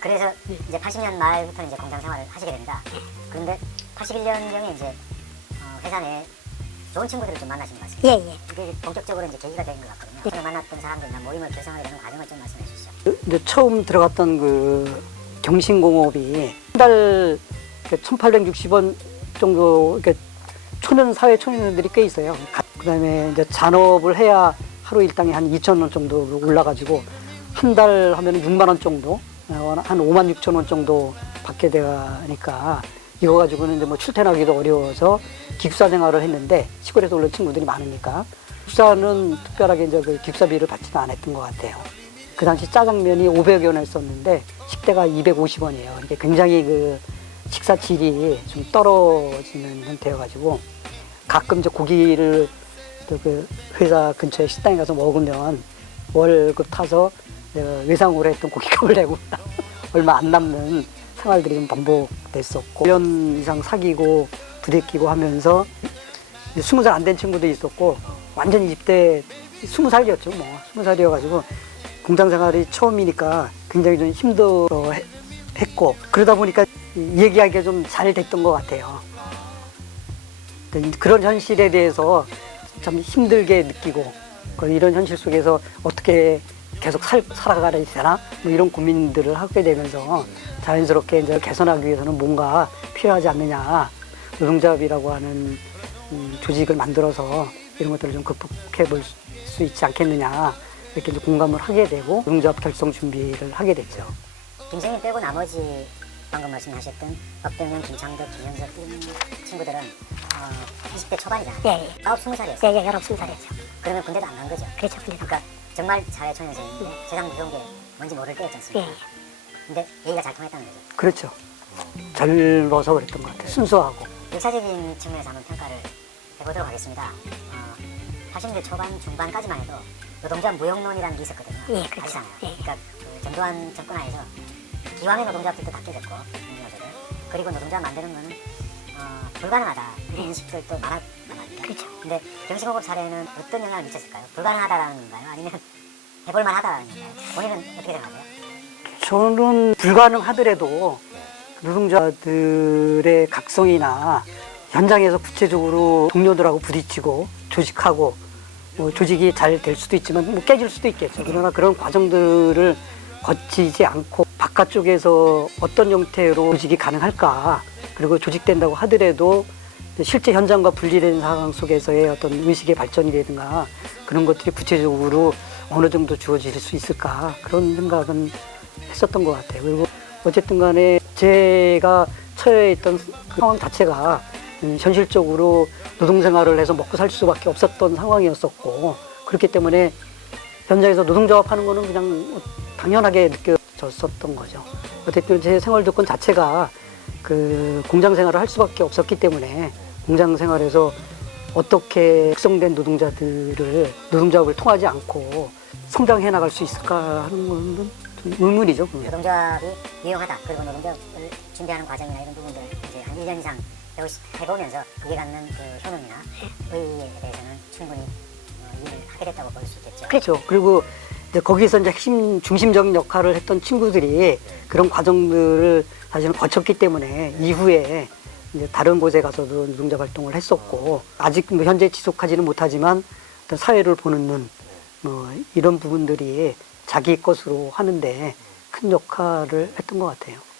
그래서 이제 80년 말부터 이제 공장 생활을 하시게 됩니다. 그런데 81년경에 이제 회사 내 좋은 친구들을 좀 만나신 것 같습니다. 예, 예. 이게 본격적으로 이제 계기가 된 것 같거든요. 처음에 만났던 사람들이나 모임을 결성하게 되는 과정을 좀 말씀해 주시죠. 이제 처음 들어갔던 그 경신공업이 한 달 1,860원 정도 이렇게 사회 초년생들이 꽤 있어요. 그다음에 이제 잔업을 해야 하루 일당이 한 2,000원 정도 올라가지고 한 달 하면 6만 원 정도, 한 5만 6천 원 정도 받게 되니까 이거 가지고는 이제 뭐 출퇴근하기도 어려워서 기숙사 생활을 했는데 시골에서 올라온 친구들이 많으니까 기숙사는 특별하게 이제 그 기숙사비를 받지는 않았던 것 같아요. 그 당시 짜장면이 500원이었었는데 식대가 250원이에요. 이게 굉장히 그 식사 질이 좀 떨어지는 형태여가지고 가끔 이제 고기를 또 그 회사 근처에 식당에 가서 먹으면 월급 타서 내가 외상으로 했던 고깃값을 내고 얼마 안 남는 생활들이 좀 반복됐었고 1년 이상 사귀고 부대끼고 하면서 20살 안 된 친구도 있었고 완전히 20대 20살이었죠 뭐 20살이어가지고 공장 생활이 처음이니까 굉장히 좀 힘들어했고 그러다 보니까 얘기하기가 좀 잘 됐던 것 같아요. 그런 현실에 대해서 참 힘들게 느끼고 이런 현실 속에서 어떻게 계속 살아가야 되나 뭐 이런 고민들을 하게 되면서 자연스럽게 이제 개선하기 위해서는 뭔가 필요하지 않느냐 노동조합이라고 하는 조직을 만들어서 이런 것들을 좀 극복해 볼 수 있지 않겠느냐 이렇게 이제 공감을 하게 되고 노동조합 결성 준비를 하게 됐죠. 김생인 빼고 나머지 방금 말씀하셨던 박병현, 김창덕, 김현석 이런 친구들은 20대 초반이잖아요. 예, 예. 19, 20살이었어요. 예, 예, 19, 20살이었죠. 그러면 군대도 안 간 거죠. 그렇죠, 군대도. 그러니까 정말 사회초년생인데 세상 무서운 게 뭔지 모를 때였지 예, 않습니까? 예. 근데 얘기가 잘 통했다는 거죠. 그렇죠. 젊어서 그랬던 것 같아요. 순수하고. 역사적인 측면에서 한번 평가를 해보도록 하겠습니다. 80년대 초반, 중반까지만 해도 노동조합 무용론이라는 게 있었거든요. 예, 그렇죠. 아시잖아요. 예, 예. 그러니까 그 전두환 정권 하에서 기왕의 노동조합들도 다 깨졌고 민주노조들 그리고 노동조합 만드는 거는 불가능하다 이런 인식들도 많았단 말이에요. 그렇죠. 근데 경신공업 사례는 어떤 영향을 미쳤을까요? 불가능하다라는 건가요? 아니면 해볼만 하다라는 건가요? 본인은 어떻게 생각하세요? 저는 불가능하더라도 노동자들의 각성이나 현장에서 구체적으로 동료들하고 부딪히고 조직하고 뭐 조직이 잘 될 수도 있지만 뭐 깨질 수도 있겠죠. 그러나 그런 과정들을 거치지 않고 바깥쪽에서 어떤 형태로 조직이 가능할까 그리고 조직된다고 하더라도 실제 현장과 분리된 상황 속에서의 어떤 의식의 발전이라든가 그런 것들이 구체적으로 어느 정도 주어질 수 있을까 그런 생각은 했었던 것 같아요. 그리고 어쨌든 간에 제가 처해 있던 그 상황 자체가 현실적으로 노동생활을 해서 먹고 살 수밖에 없었던 상황이었었고 그렇기 때문에 현장에서 노동조합 하는 거는 그냥 당연하게 느껴졌었던 거죠. 어쨌든 제 생활 조건 자체가 그 공장 생활을 할 수밖에 없었기 때문에 공장 생활에서 어떻게 육성된 노동자들을 노동조합을 통하지 않고 성장해 나갈 수 있을까 하는 건 좀 의문이죠. 노동조합이 유용하다 그리고 노동조합을 준비하는 과정이나 이런 부분들 이제 한 1년 이상 해보면서 그게 갖는 그 효능이나 의의에 대해서는 충분히 이해를 하게 됐다고 볼 수 있겠죠. 그렇죠. 그리고 이제 거기서 이제 핵심 중심적인 역할을 했던 친구들이 그런 과정들을 사실은 거쳤기 때문에 이후에 이제 다른 곳에 가서도 노동자 활동을 했었고 아직 뭐 현재 지속하지는 못하지만 어떤 사회를 보는 눈 뭐 이런 부분들이 자기 것으로 하는데 큰 역할을 했던 것 같아요.